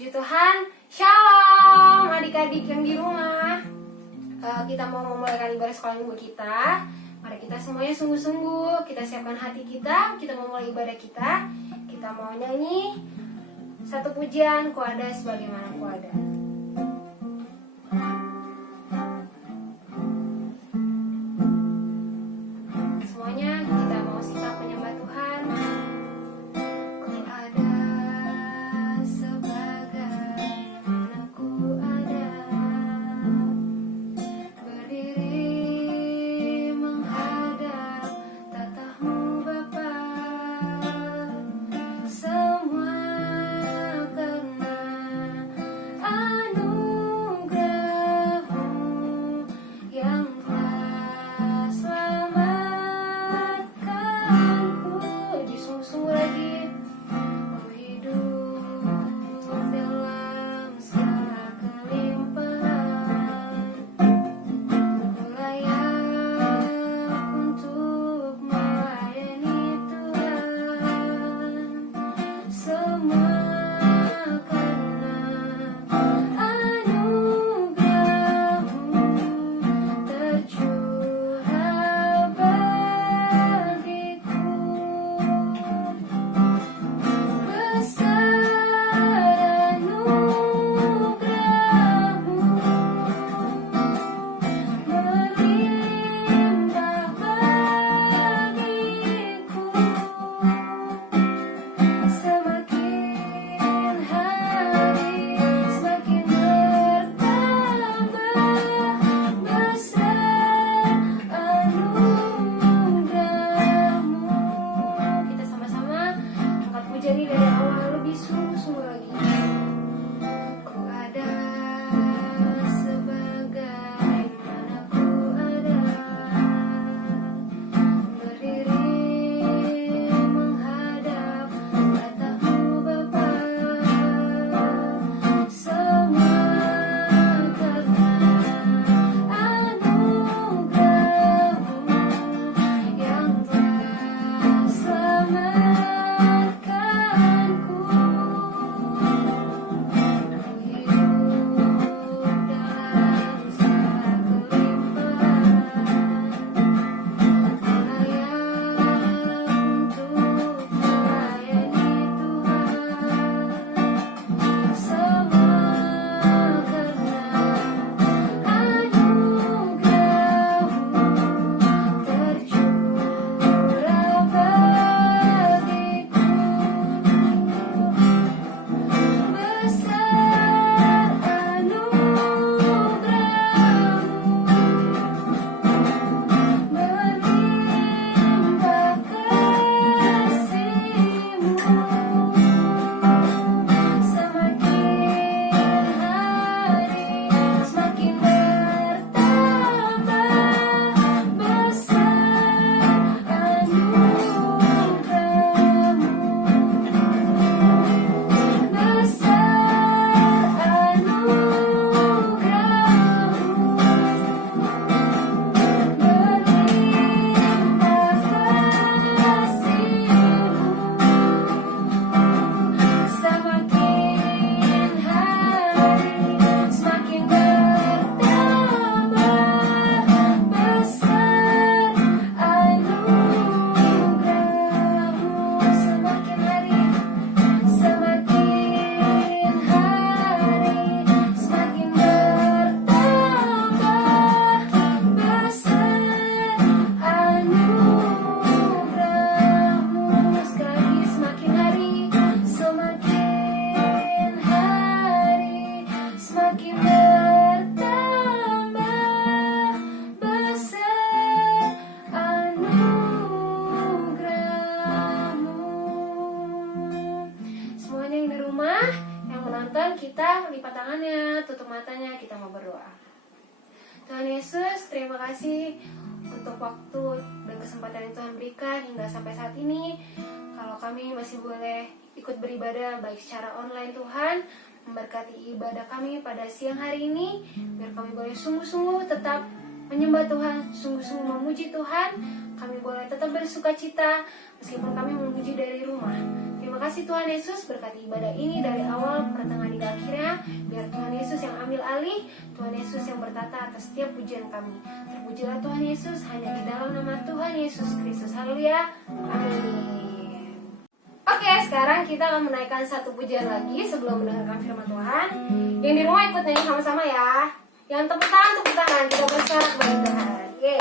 Puji Tuhan, Shalom adik-adik yang di rumah. Kita mau memulai ibadah sekolah minggu kita. Mari kita semuanya sungguh-sungguh, kita siapkan hati kita mau mulai ibadah kita. Kita mau nyanyi satu pujian, Ku ada sebagaimana Ku ada. Semuanya kita mau sikap menyembah Tuhan. Ku ada sebagaimana Ku ada, berdiri menghadap tatahmu Bapa. Semua karena anugerah-Mu yang telah selamatkanku. Disungguh-sungguh lagi. Ku hidup dalam segala kelimpahan. Ku layak untuk melayani Tuhan. Semua karena anugerah-Mu tercurah bagiku. Besar anugerah-Mu melimpah bagiku. Semakin hari semakin bertambah besar anugerah-Mu. Kita sama-sama angkat pujian ini dari awal lebih sungguh-sungguh lagi. Ku ada sebagaimana Ku ada, berdiri menghadap tatahmu Bapa. Semua karena anugerah-Mu yang telah selamatkanku. Semuanya yang di rumah, yang menonton, kita lipat tangannya, tutup matanya, kita mau berdoa. Tuhan Yesus, terima kasih untuk waktu dan kesempatan yang Tuhan berikan hingga sampai saat ini. Kalau kami masih boleh ikut beribadah baik secara online, Tuhan memberkati ibadah kami pada siang hari ini, biar kami boleh sungguh-sungguh tetap menyembah Tuhan, sungguh-sungguh memuji Tuhan. Kami boleh tetap bersuka cita meskipun kami memuji dari rumah. Terima kasih Tuhan Yesus, berkati ibadah ini dari awal pertengahan hingga sekali Tuhan Yesus yang bertata atas setiap pujian kami. Terpujilah Tuhan Yesus hanya di dalam nama Tuhan Yesus Kristus. Haleluya. Amin. Oke, sekarang kita akan menaikkan satu pujian lagi sebelum mendengarkan firman Tuhan. Yang di rumah ikut nyanyi sama-sama ya. Yang tepuk tangan, kita bersorak kepada Tuhan. Yeay.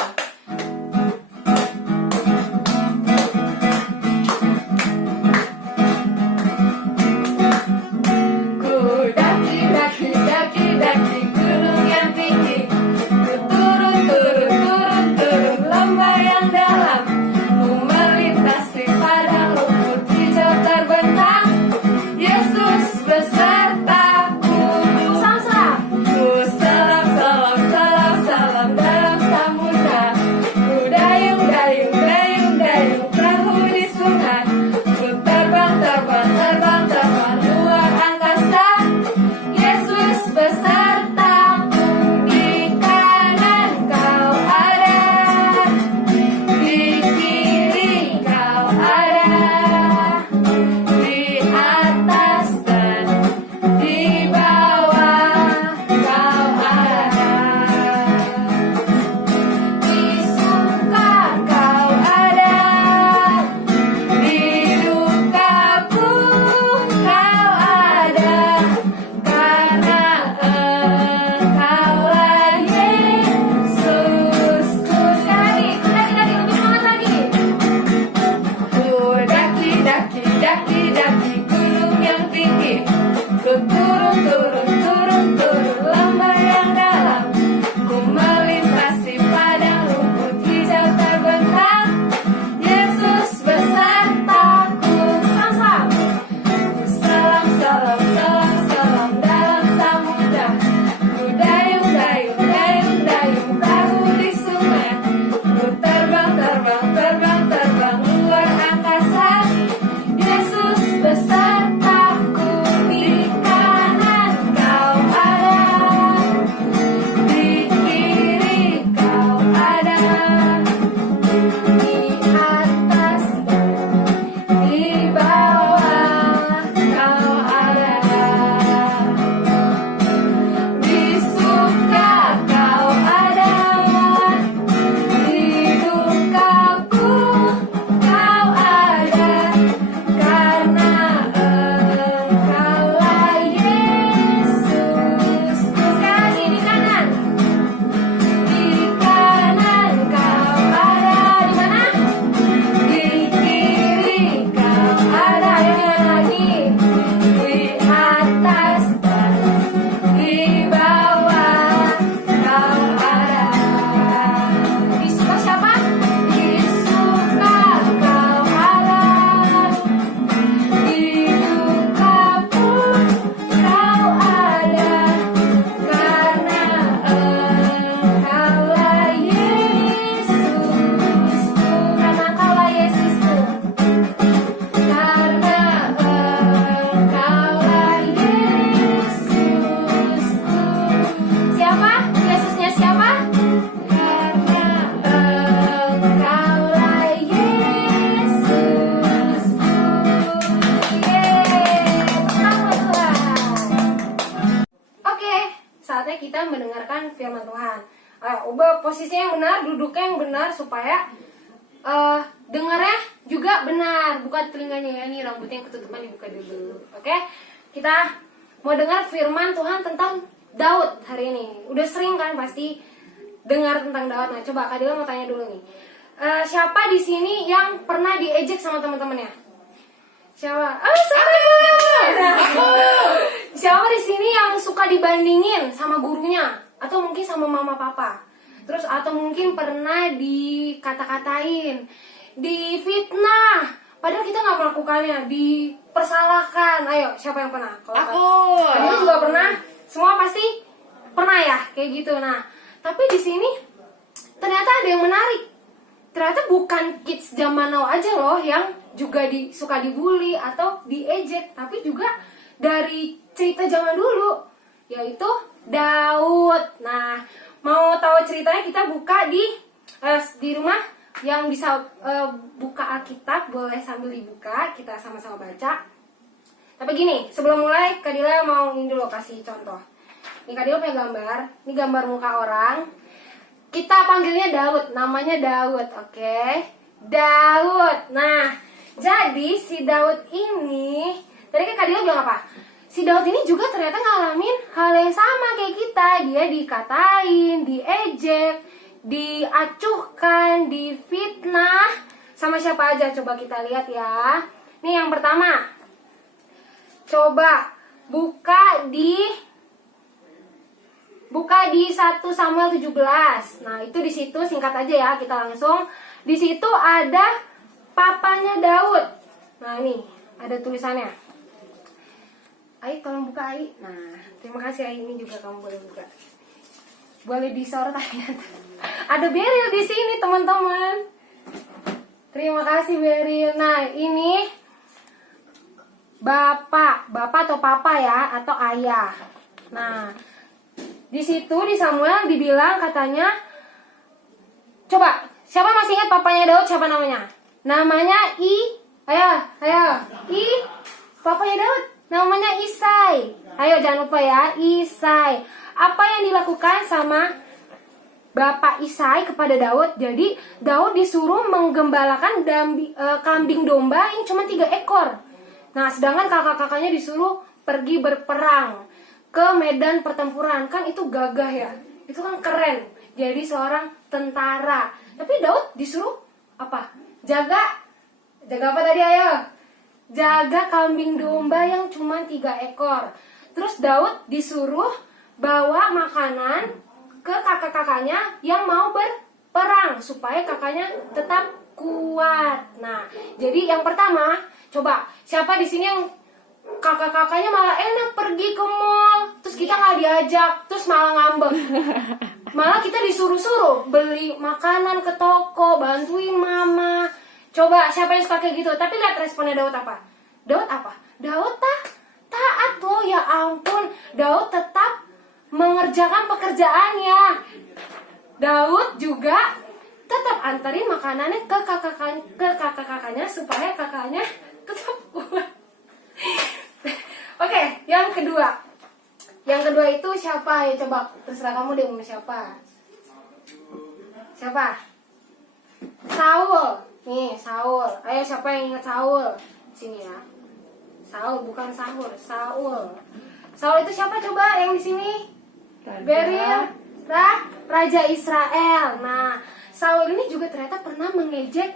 Kita mendengarkan firman Tuhan. Ubah posisinya yang benar, duduknya yang benar supaya dengarnya juga benar. Buka telinganya ya, nih rambutnya yang ketutupan dibuka dulu. Oke? Kita mau dengar firman Tuhan tentang Daud hari ini. Udah sering kan pasti dengar tentang Daud. Nah, coba Kak Dila mau tanya dulu nih. Siapa di sini yang pernah diejek sama teman-temannya? Siapa? Siapa di sini yang suka dibandingin sama gurunya atau mungkin sama mama papa? Terus atau mungkin pernah dikata-katain, difitnah, padahal kita nggak melakukannya, dipersalahkan. Ayo, siapa yang pernah? Aku. Kamu juga pernah? Semua pasti pernah ya, kayak gitu. Nah, tapi di sini ternyata ada yang menarik. Ternyata bukan kids zaman now aja loh yang juga suka dibully atau diejek, tapi juga dari cerita zaman dulu, yaitu Daud. Nah, mau tahu ceritanya kita buka di rumah yang bisa buka Alkitab, boleh sambil dibuka, kita sama-sama baca. Tapi gini, sebelum mulai Kak Dila mau ini dulu kasih contoh. Nih Kak Dila punya gambar. Ini gambar muka orang. Kita panggilnya Daud, namanya Daud, oke? Daud. Nah, jadi si Daud ini, tadi Kak Dila bilang apa? Si Daud ini juga ternyata ngalamin hal yang sama kayak kita. Dia dikatain, diejek, diacuhkan, difitnah. Sama siapa aja? Coba kita lihat ya. Nih yang pertama. Coba buka di 1 Samuel 17. Nah, itu di situ singkat aja ya, kita langsung. Di situ ada papanya Daud. Nah, ini ada tulisannya. Ai, tolong buka Ai. Nah, terima kasih Ai, ini juga kamu boleh buka. Boleh disorot aja. Ada Beril di sini, teman-teman. Terima kasih Beril. Nah, ini bapak atau papa ya, atau ayah. Nah, di situ di Samuel dibilang katanya, coba siapa masih ingat papanya Daud siapa namanya? Namanya papanya Daud namanya Isai. Ayo jangan lupa ya, Isai. Apa yang dilakukan sama Bapak Isai kepada Daud? Jadi Daud disuruh menggembalakan kambing domba yang cuma 3 ekor. Nah, sedangkan kakak-kakaknya disuruh pergi berperang ke medan pertempuran. Kan itu gagah ya, itu kan keren, jadi seorang tentara. Tapi Daud disuruh apa? Jaga apa tadi, ayo? Jaga kambing domba yang cuma 3 ekor. Terus Daud disuruh bawa makanan ke kakak-kakaknya yang mau berperang supaya kakaknya tetap kuat. Nah, jadi yang pertama, coba siapa di sini yang kakak-kakaknya malah enak pergi ke mall, terus kita nggak diajak, terus malah ngambek. Malah kita disuruh-suruh beli makanan ke toko, bantuin mama. Coba siapa yang suka kayak gitu? Tapi lihat responnya Daud apa? Daud taat loh, ya ampun. Daud tetap mengerjakan pekerjaannya. Daud juga tetap anterin makanannya ke kakak-kakaknya supaya kakaknya tetap kuat. Oke, yang kedua. Yang kedua itu siapa? Ya coba terserah kamu deh, mau siapa? Siapa? Saul. Nih, Saul. Ayo siapa yang ingat Saul? Sini ya. Saul bukan sahur, Saul. Saul itu siapa coba yang di sini? Beril, Raja Israel. Nah, Saul ini juga ternyata pernah mengejek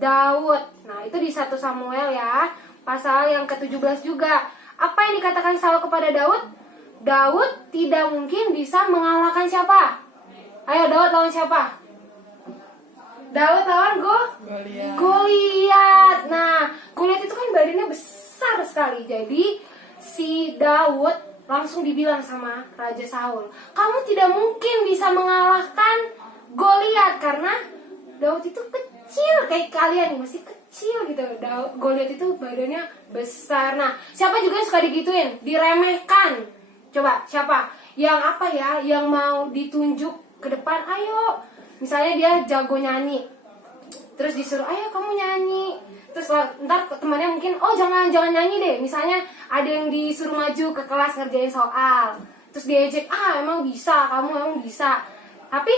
Daud. Nah, itu di 1 Samuel ya. Pasal yang ke-17 juga. Apa yang dikatakan Saul kepada Daud? Daud tidak mungkin bisa mengalahkan siapa? Ayo, Daud lawan siapa? Daud lawan Goliat. Nah, Goliat itu kan badannya besar sekali. Jadi si Daud langsung dibilang sama Raja Saul, kamu tidak mungkin bisa mengalahkan Goliat karena Daud itu kecil kayak kalian nih, masih kecil gitu. Goliat itu badannya besar. Nah, siapa juga yang suka digituin, diremehkan? Coba siapa yang apa ya, yang mau ditunjuk ke depan? Ayo, misalnya dia jago nyanyi, terus disuruh ayo kamu nyanyi. Terus ntar temannya mungkin, oh jangan nyanyi deh. Misalnya ada yang disuruh maju ke kelas ngerjain soal, terus diejek, emang bisa, kamu emang bisa. Tapi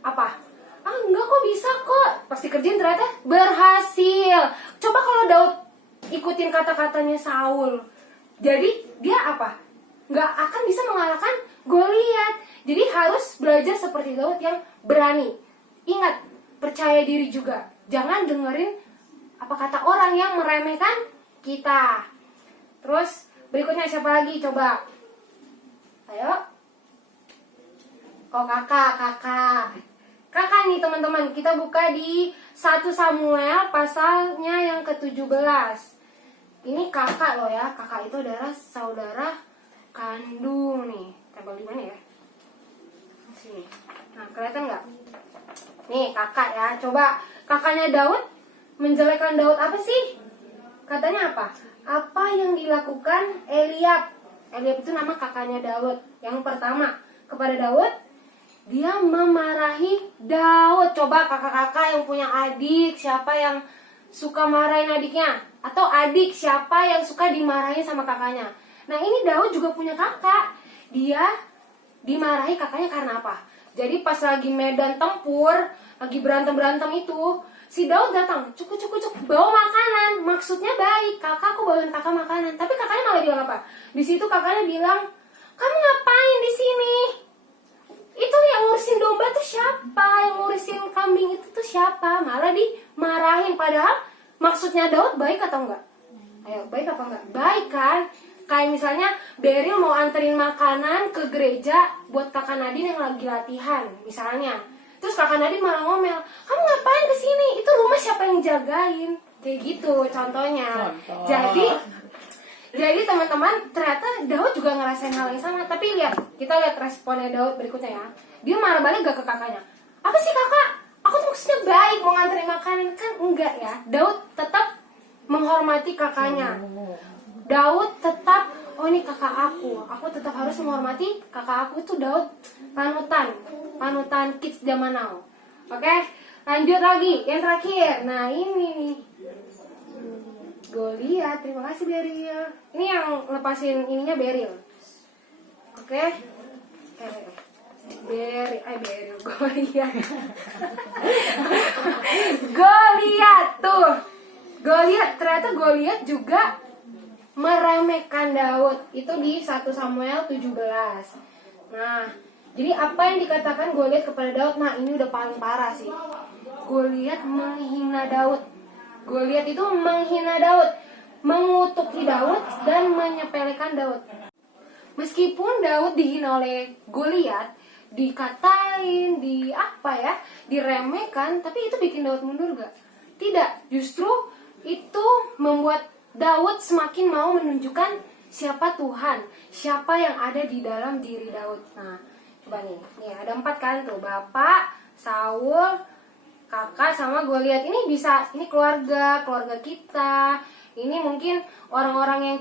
apa? Enggak kok, bisa kok. Pasti kerjain, ternyata berhasil. Coba kalau Daud ikutin kata-katanya Saul, jadi dia apa? Nggak akan bisa mengalahkan Goliat. Jadi harus belajar seperti Daud yang berani. Ingat, percaya diri juga. Jangan dengerin apa kata orang yang meremehkan kita. Terus berikutnya siapa lagi coba? Ayo. Oh, kakak nih teman-teman, kita buka di 1 Samuel pasalnya yang ke-17. Ini kakak loh ya, kakak itu adalah saudara kandung nih. Tempel di mana ya? Sini. Nah, kelihatan nggak? Nih kakak ya, coba kakaknya Daud menjelekkan Daud apa sih? Katanya apa? Apa yang dilakukan Eliab? Eliab itu nama kakaknya Daud. Yang pertama kepada Daud, dia memarahi Daud. Coba kakak-kakak yang punya adik, siapa yang suka marahin adiknya? Atau adik, siapa yang suka dimarahin sama kakaknya? Nah, ini Daud juga punya kakak. Dia dimarahi kakaknya karena apa? Jadi pas lagi medan tempur, lagi berantem itu, si Daud datang, cuk bawa makanan. Maksudnya baik, kakak, aku bawain kakak makanan. Tapi kakaknya malah bilang apa? Di situ kakaknya bilang, kamu ngapain di sini? Itu yang ngurusin domba tuh siapa? Yang ngurusin kambing itu tuh siapa? Malah dimarahin. Padahal maksudnya Daud baik atau enggak? Ayo, baik apa enggak? Baik kan? Kayak misalnya Beril mau anterin makanan ke gereja buat kakak Nadine yang lagi latihan, misalnya. Terus kakak Nadine malah ngomel, kamu ngapain kesini? Itu rumah siapa yang jagain? Kayak gitu contohnya. Jadi teman-teman, ternyata Daud juga ngerasain hal yang sama. Tapi kita lihat responnya Daud berikutnya ya. Dia marah balik gak ke kakaknya? Apa sih kakak? Aku tuh maksudnya baik mau nganterin makanan. Kan enggak ya. Daud tetap menghormati kakaknya. Daud tetap, oh ini kakak aku tetap harus menghormati kakak aku. Itu Daud panutan kids zaman now. Oke, lanjut lagi yang terakhir. Nah ini nih, Goliat. Terima kasih Beril. Ini yang lepasin ininya Beril. Oke. Beril Goliat. Goliat tuh. Ternyata Goliat juga meremehkan Daud. Itu di 1 Samuel 17. Nah, jadi apa yang dikatakan Goliat kepada Daud? Nah, ini udah paling parah sih. Goliat menghina Daud. Goliat itu menghina Daud, mengutuki Daud dan menyepelekan Daud. Meskipun Daud dihina oleh Goliat, dikatain, diremehkan, tapi itu bikin Daud mundur gak? Tidak, justru itu membuat Daud semakin mau menunjukkan siapa Tuhan, siapa yang ada di dalam diri Daud. Nah, coba nih ada 4 kan tuh, bapak, Saul, kakak, sama Goliat. Ini keluarga kita. Ini mungkin orang-orang yang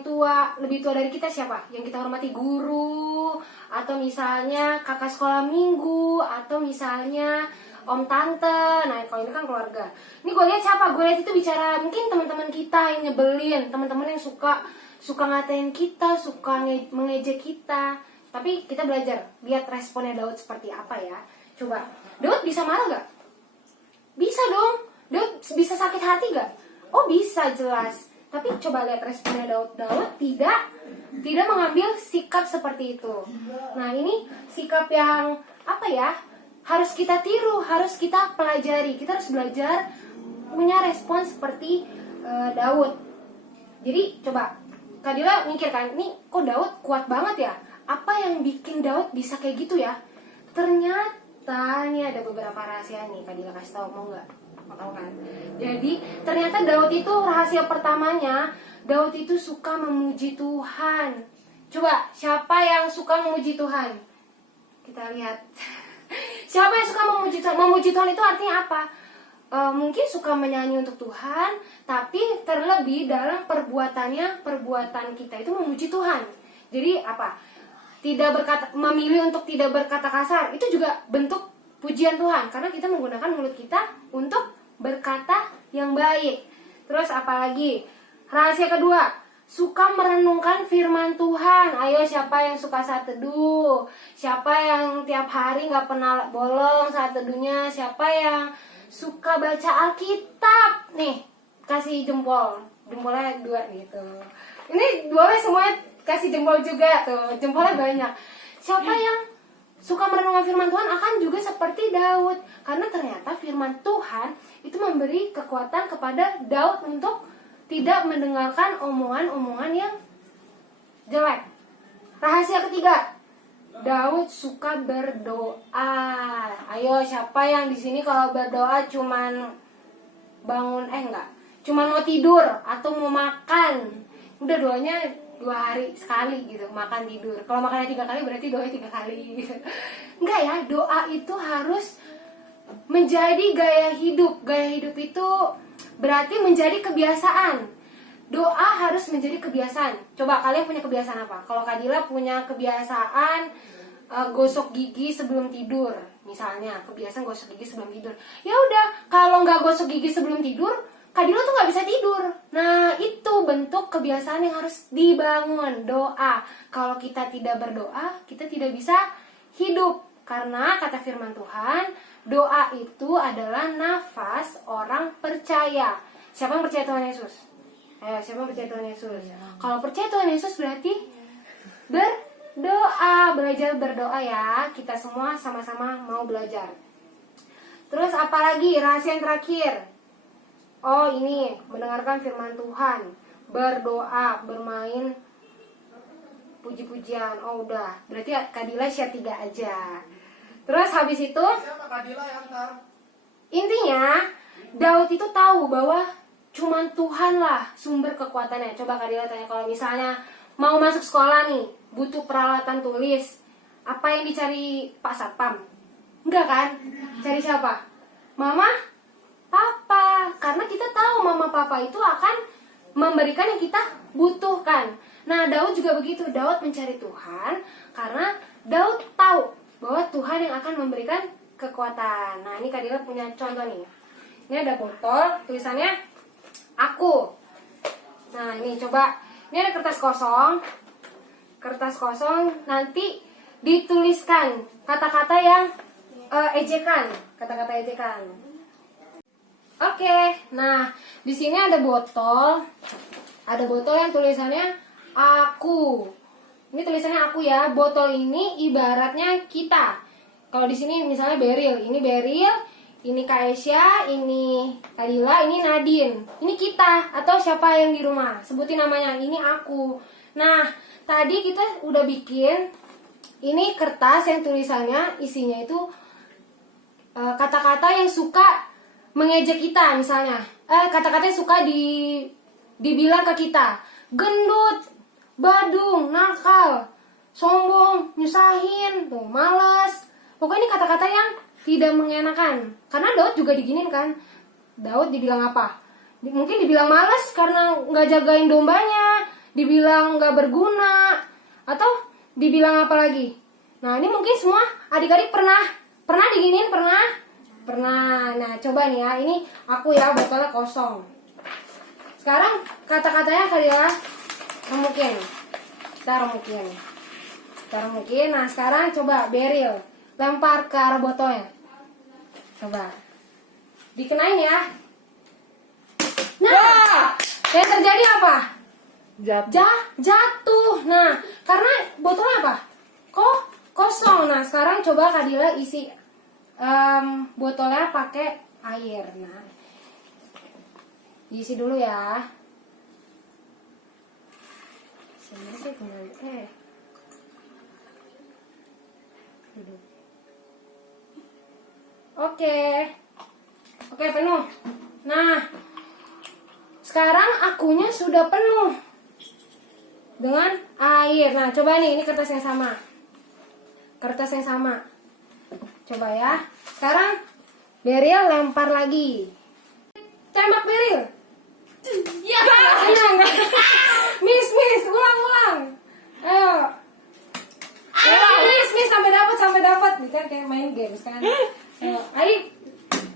lebih tua dari kita siapa? Yang kita hormati, guru, atau misalnya kakak sekolah minggu, atau misalnya om tante. Nah, kalau ini kan keluarga. Ini Goliat siapa? Goliat itu bicara mungkin teman-teman kita yang nyebelin, teman-teman yang suka ngatain kita, suka mengejek kita. Tapi kita belajar, lihat responnya Daud seperti apa ya. Coba, Daud bisa marah gak? Bisa dong. Daud bisa sakit hati gak? Oh bisa, jelas. Tapi coba lihat responnya Daud. Daud tidak mengambil sikap seperti itu. Nah, ini sikap yang harus kita tiru, harus kita pelajari. Kita harus belajar punya respon seperti Daud. Jadi coba Kak Dila mikirkan, ini kok Daud kuat banget ya? Apa yang bikin Daud bisa kayak gitu ya? Ternyata ini ada beberapa rahasia nih, Kak Dila kasih tahu, mau nggak? Mau tahu kan? Jadi ternyata Daud itu rahasia pertamanya, Daud itu suka memuji Tuhan. Coba siapa yang suka memuji Tuhan? Kita lihat. Siapa yang suka memuji Tuhan? Memuji Tuhan itu artinya apa? Mungkin suka menyanyi untuk Tuhan, tapi terlebih dalam perbuatan kita itu memuji Tuhan. Jadi apa? Memilih untuk tidak berkata kasar, itu juga bentuk pujian Tuhan, karena kita menggunakan mulut kita untuk berkata yang baik. Terus apalagi? Rahasia kedua, suka merenungkan firman Tuhan. Ayo, siapa yang suka saat teduh? Siapa yang tiap hari gak pernah bolong saat teduhnya? Siapa yang suka baca Alkitab? Nih, kasih jempol. Jempolnya 2 gitu. Ini boleh semuanya kasih jempol juga tuh. Jempolnya banyak. Siapa yang suka merenungkan firman Tuhan akan juga seperti Daud. Karena ternyata firman Tuhan itu memberi kekuatan kepada Daud untuk tidak mendengarkan omongan-omongan yang jelek. Rahasia ketiga, Daud suka berdoa. Ayo, siapa yang di sini kalau berdoa cuman cuman mau tidur atau mau makan, udah doanya 2 hari sekali gitu, makan tidur. Kalau makannya 3 kali berarti doanya 3 kali gitu. Enggak ya, doa itu harus menjadi gaya hidup. Gaya hidup itu berarti menjadi kebiasaan. Doa harus menjadi kebiasaan. Coba kalian punya kebiasaan apa? Kalau Kak Dila punya kebiasaan gosok gigi sebelum tidur, misalnya kebiasaan gosok gigi sebelum tidur. Ya udah, kalau nggak gosok gigi sebelum tidur, Kak Dila tuh nggak bisa tidur. Nah, itu bentuk kebiasaan yang harus dibangun, doa. Kalau kita tidak berdoa, kita tidak bisa hidup. Karena kata firman Tuhan, doa itu adalah nafas orang percaya. Siapa yang percaya Tuhan Yesus? Ayo, siapa yang percaya Tuhan Yesus? Kalau percaya Tuhan Yesus berarti berdoa, belajar berdoa ya. Kita semua sama-sama mau belajar. Terus apalagi rahasia yang terakhir? Oh ini, mendengarkan firman Tuhan, berdoa, bermain puji-pujian. Oh udah, berarti Kak Dila share 3 aja. Terus habis itu, siapa Kak Dila yang ntar? intinya Daud itu tahu bahwa cuman Tuhan lah sumber kekuatannya. Coba Kak Dila tanya, kalau misalnya mau masuk sekolah nih, butuh peralatan tulis, apa yang dicari Pak Satpam? Enggak kan? Cari siapa? Mama, Papa. Karena kita tahu Mama Papa itu akan memberikan yang kita butuhkan. Nah, Daud juga begitu. Daud mencari Tuhan karena Daud tahu bahwa Tuhan yang akan memberikan kekuatan. Nah, ini Kak Dila punya contoh nih. Ini ada botol, tulisannya aku. Nah, ini coba. Ini ada kertas kosong. Kertas kosong, nanti dituliskan kata-kata yang ejekan, kata-kata ejekan. Oke, nah di sini ada botol yang tulisannya aku. Ini tulisannya aku ya. Botol ini ibaratnya kita. Kalau di sini misalnya Beril, ini Beril, ini Kak Esya, ini Kak Dila, ini Nadine. Ini kita atau siapa yang di rumah. Sebutin namanya. Ini aku. Nah, tadi kita udah bikin ini kertas yang tulisannya isinya itu kata-kata yang suka mengejek kita misalnya. Kata-kata yang suka dibilang ke kita. Gendut, badung, nakal, sombong, nyusahin, tuh, malas. Pokoknya ini kata-kata yang tidak mengenakan. Karena Daud juga diginin kan. Daud dibilang apa? Mungkin dibilang malas karena nggak jagain dombanya, dibilang nggak berguna, atau dibilang apa lagi? Nah ini mungkin semua adik-adik pernah diginin, pernah. Nah coba nih ya, ini aku ya, botolnya kosong. Sekarang kata-katanya kali ya remukin. Kita remukin. Nah sekarang coba Beril lempar ke arah botolnya. Coba dikenain ya. Nah yang terjadi apa? Jatuh. Nah karena botolnya apa? Kosong. Nah sekarang coba Kak Dila isi botolnya pakai air. Nah diisi dulu ya. Oke penuh. Nah sekarang akunya sudah penuh dengan air. Nah coba nih, ini kertas yang sama. Coba ya. Sekarang Beril lempar lagi. Tembak Beril. Ya. Enggak. Miss, ulang. Ayo. Miss sampai dapat. Ini kan kayak main games kan. Ayo.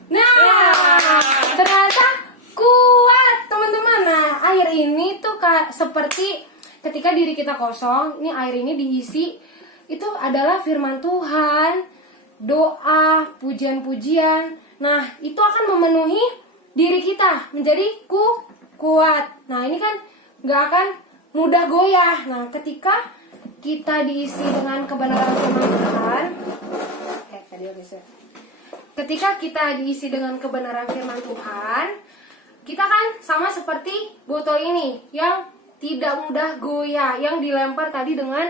Nah, ternyata kuat teman-teman. Nah, air ini tuh seperti ketika diri kita kosong, ini air ini diisi, itu adalah firman Tuhan, doa, pujian-pujian. Nah, itu akan memenuhi diri kita menjadi kuat. Nah, ini kan gak akan mudah goyah. Nah, ketika kita diisi dengan kebenaran firman Tuhan, ketika kita diisi dengan kebenaran firman Tuhan, kita kan sama seperti botol ini yang tidak mudah goyah, yang dilempar tadi dengan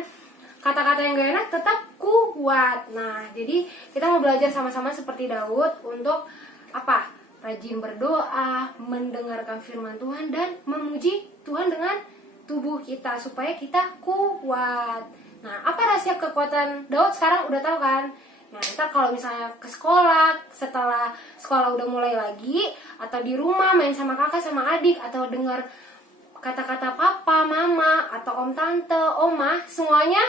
kata-kata yang gak enak tetap kuat. Nah, jadi kita mau belajar sama-sama seperti Daud untuk apa? Rajin berdoa, mendengarkan firman Tuhan, dan memuji Tuhan dengan tubuh kita supaya kita kuat. Nah, apa rahasia kekuatan Daud sekarang udah tahu kan? Nah, ntar kalau misalnya ke sekolah, setelah sekolah udah mulai lagi, atau di rumah main sama kakak sama adik, atau dengar kata-kata papa, mama, atau om tante, oma, semuanya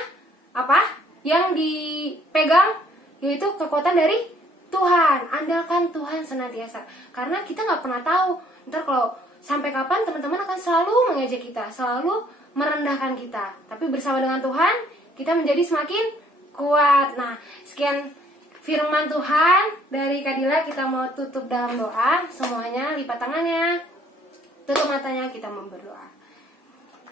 apa? Yang dipegang yaitu kekuatan dari Tuhan. Andalkan Tuhan senantiasa. Karena kita nggak pernah tahu ntar kalau sampai kapan teman-teman akan selalu mengejek kita, selalu merendahkan kita. Tapi bersama dengan Tuhan, kita menjadi semakin kuat. Nah, sekian firman Tuhan dari Kadila. Kita mau tutup dalam doa. Semuanya lipat tangannya, tutup matanya, kita mau berdoa.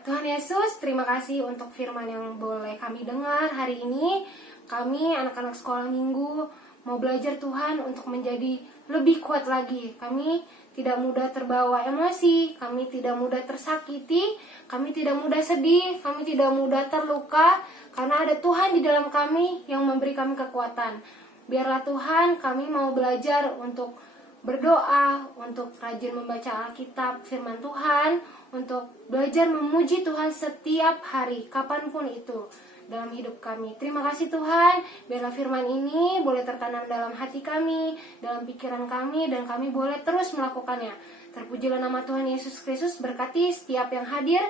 Tuhan Yesus, terima kasih untuk firman yang boleh kami dengar hari ini. Kami anak-anak sekolah minggu mau belajar Tuhan untuk menjadi lebih kuat lagi. Kami tidak mudah terbawa emosi, kami tidak mudah tersakiti, kami tidak mudah sedih, kami tidak mudah terluka, karena ada Tuhan di dalam kami yang memberi kami kekuatan. Biarlah Tuhan, kami mau belajar untuk berdoa, untuk rajin membaca Alkitab, firman Tuhan, untuk belajar memuji Tuhan setiap hari, kapanpun itu dalam hidup kami. Terima kasih Tuhan, biarlah firman ini boleh tertanam dalam hati kami, dalam pikiran kami, dan kami boleh terus melakukannya. Terpujilah nama Tuhan Yesus Kristus, berkati setiap yang hadir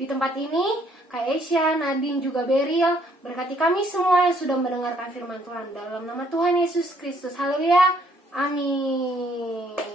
di tempat ini, Kak Esya, Nadine, juga Beril, berkati kami semua yang sudah mendengarkan firman Tuhan. Dalam nama Tuhan Yesus Kristus, haleluya, amin.